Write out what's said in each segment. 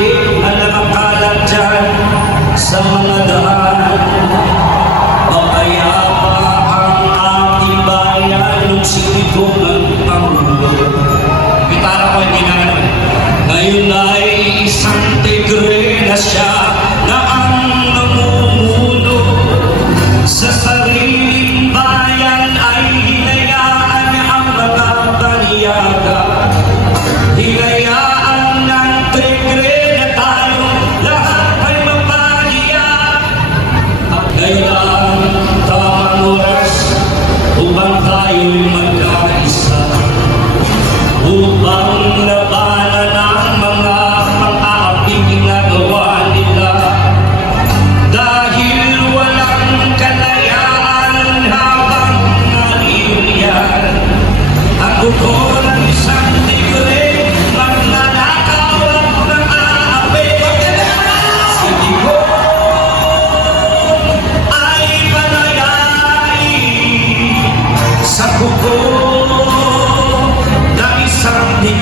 traffic na nakakalat dyan sa mga daan. Papayapa ang ating bayan nung sinito ng Pangulo. Gitara ko hindi na Ngayon ay isang tigre na siya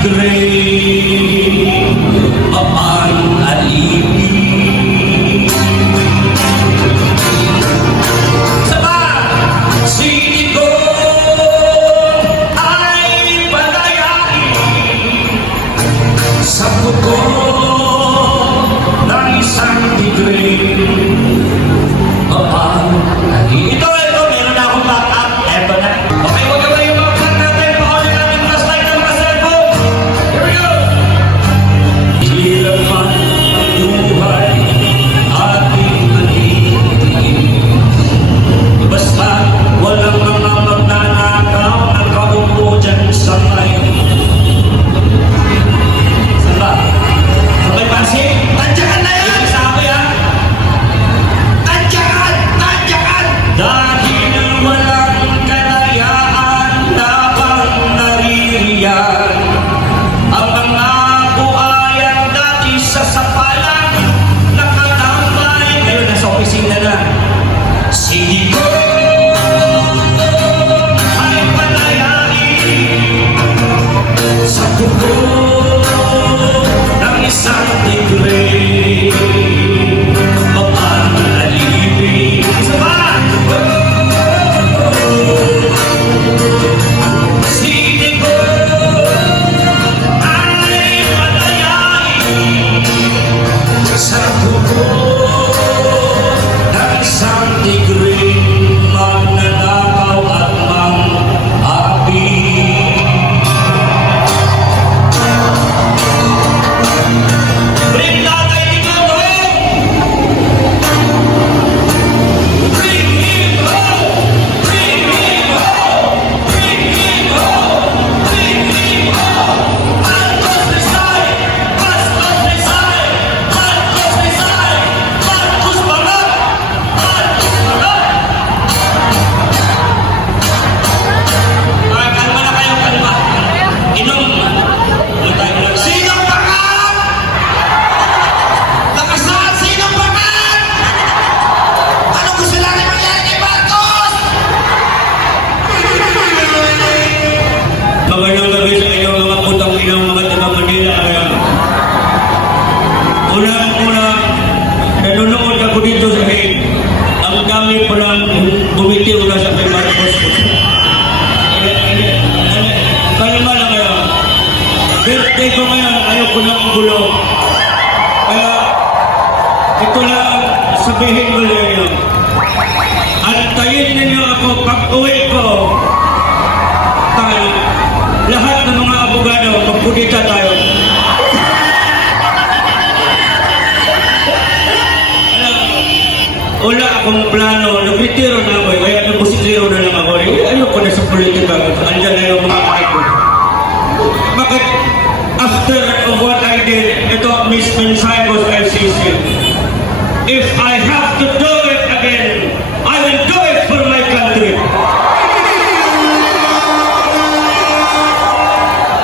Andre kami pulang bumiti ula sa kay Marcos. Kalma lang kayo. Birthday ko ngayon, ayaw ko lang gulo. Kaya, ito lang sabihin ko lang yun. Antayin ninyo ako akong plano, nagretiro na ako, eh. kaya nagbusikliro na lang ako. Eh, ano ko na sa politika? Andiyan na yung mga anak. Bakit after of what I did, ito Miss Mensahe was ICC. If I have to do it again, I will do it for my country.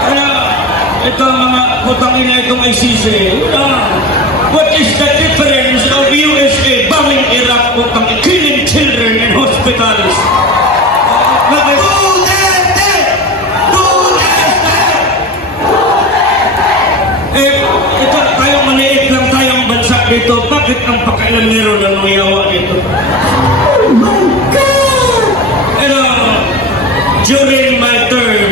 Kaya ito mga putang ina itong ICC, bakit ang pakailamero ng mga yawa dito? Pero, during my term,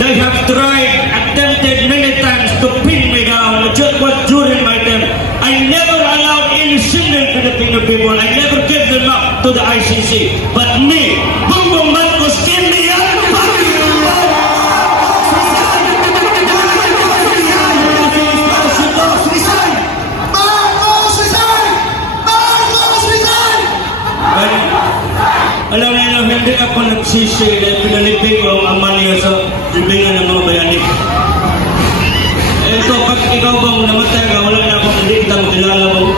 they have tried, attempted many times to pin me down. Just what during my term, I never allowed any single Filipino people, I never gave them up to the ICC. But me, hindi ako nagsisi dahil pinalipin ko ang ama niya sa libingan ng mga bayani. Ito, pag ikaw bang namatay ka, wala na akong hindi kita makilala mo.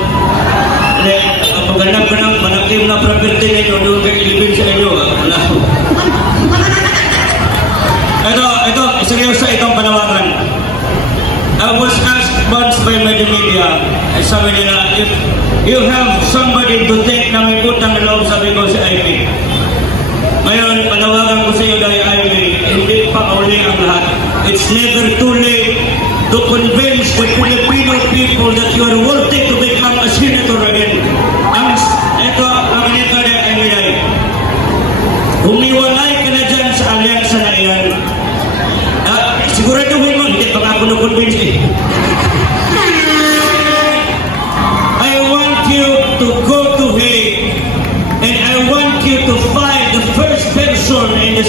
Maghanap ka ng manakim na property ninyo, doon kayo ilipin sa inyo. ah, Wala. Ito, ito, seryoso itong panawagan. I was asked once by my media, eh, sabi nila, if you have somebody to take na may utang na loob, sabi ko si Ivy. Ngayon, panawagan ko sa iyo dahil Ivy, hindi pa uli ang lahat. It's never too late to convince the Filipino people that you are worthy to become a senator again.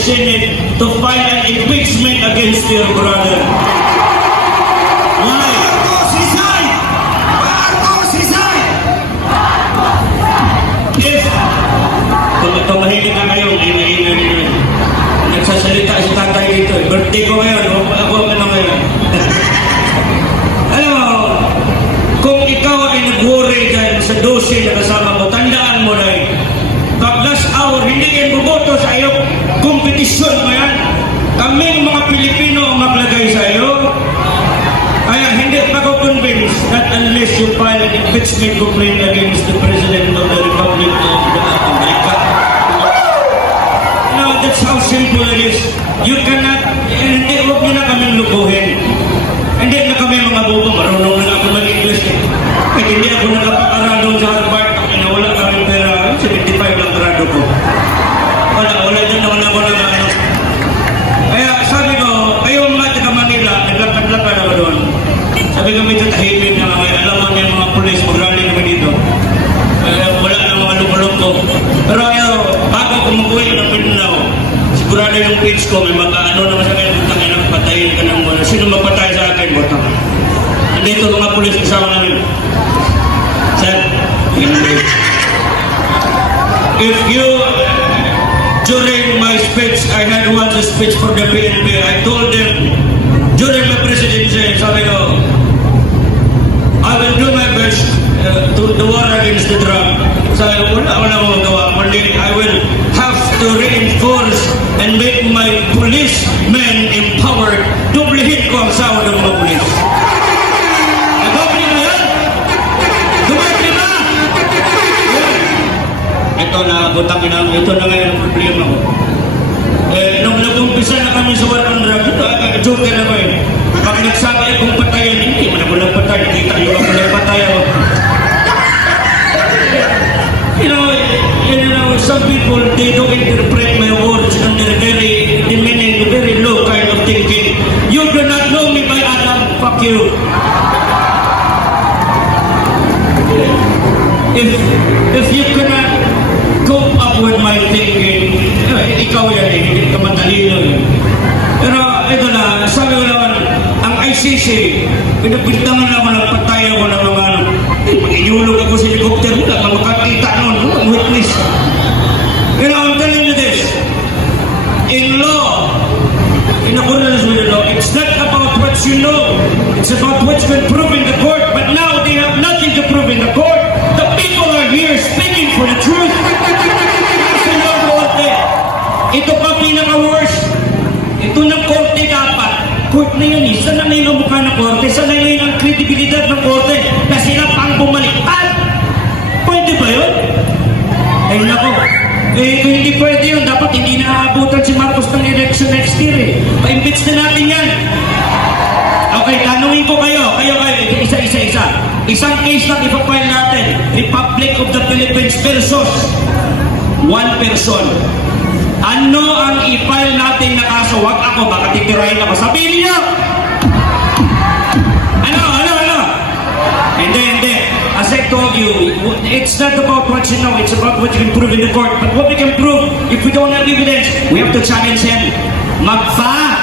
Senate to file an impeachment against your brother. Ko convinced that unless you file an impeachment complaint against the President of the Republic of America. No, that's how simple it is. You cannot, hindi, huwag niyo na kaming lukuhin. Hindi na kami mga bobo, marunong na ako mag-English eh. Kahit hindi ako nakapag-aral doon sa Harvard, wala kami pera, 75 lang grado ko. Wala, wala din naman ako ng ano. Kaya sabi ko, kayo mga taga Manila, naglakad-lakad ako doon. Sabi ko, medyo tahimik na kami. Alam mo niya mga pulis, mag-rally kami dito. Kaya wala na mga lumulo Pero ayaw, bago ko mag-uwi ng Mindanao, sigurado yung page ko, may mga ano naman sa akin, butang ina, patayin ka ng mga. Sino magpatay sa akin, butang. Nandito mga pulis kasama namin. Sir. If you, during my speech, I had once a speech for the PNP, I told them, during my presidency, sabi ko, I will do my best uh, to the war against the drug. Sabi ko, wala wala akong magawa. Kundi I will to reinforce and make my policemen empowered. Dublihin ko ang sahod ng mga pulis. Nadoble na yan? Dumating na! Ito na, butang ina, ito na ngayon ang problema ko. Eh, nung nag-umpisa na kami sa drugs, ito, ah, joker ako eh. Pag nagsabi akong patayan, hindi man ako nagpatay, nakita niyo ako nagpatay ako. Some people, they don't interpret my words under very demeaning, very low kind of thinking. You do not know me by Adam, fuck you. if if you cannot cope up with my thinking, eh, ikaw yan eh, hindi ka matalino eh. Pero ito na, sabi ko naman, ang ICC, pinapintangan ako ng Court na yan eh. Saan na yung mukha ng korte? Saan na yun ang kredibilidad ng korte? Na sila pang bumaliktad? Pwede ba yun? Ay nako. Eh, kung hindi pwede yun, dapat hindi naaabutan si Marcos ng election next year eh. Pa-impeach na natin yan. Okay, tanungin ko kayo. Kayo kayo, isa, isa, isa. Isang case lang ipapile natin. Republic of the Philippines versus one person. Ano ang i-file natin na kaso? Wag ako, baka titirahin ako. Sabihin niyo! Ano, ano, ano? Hindi, hindi. As I told you, it's not about what you know, it's about what you can prove in the court. But what we can prove, if we don't have evidence, we have to challenge him. Magpa!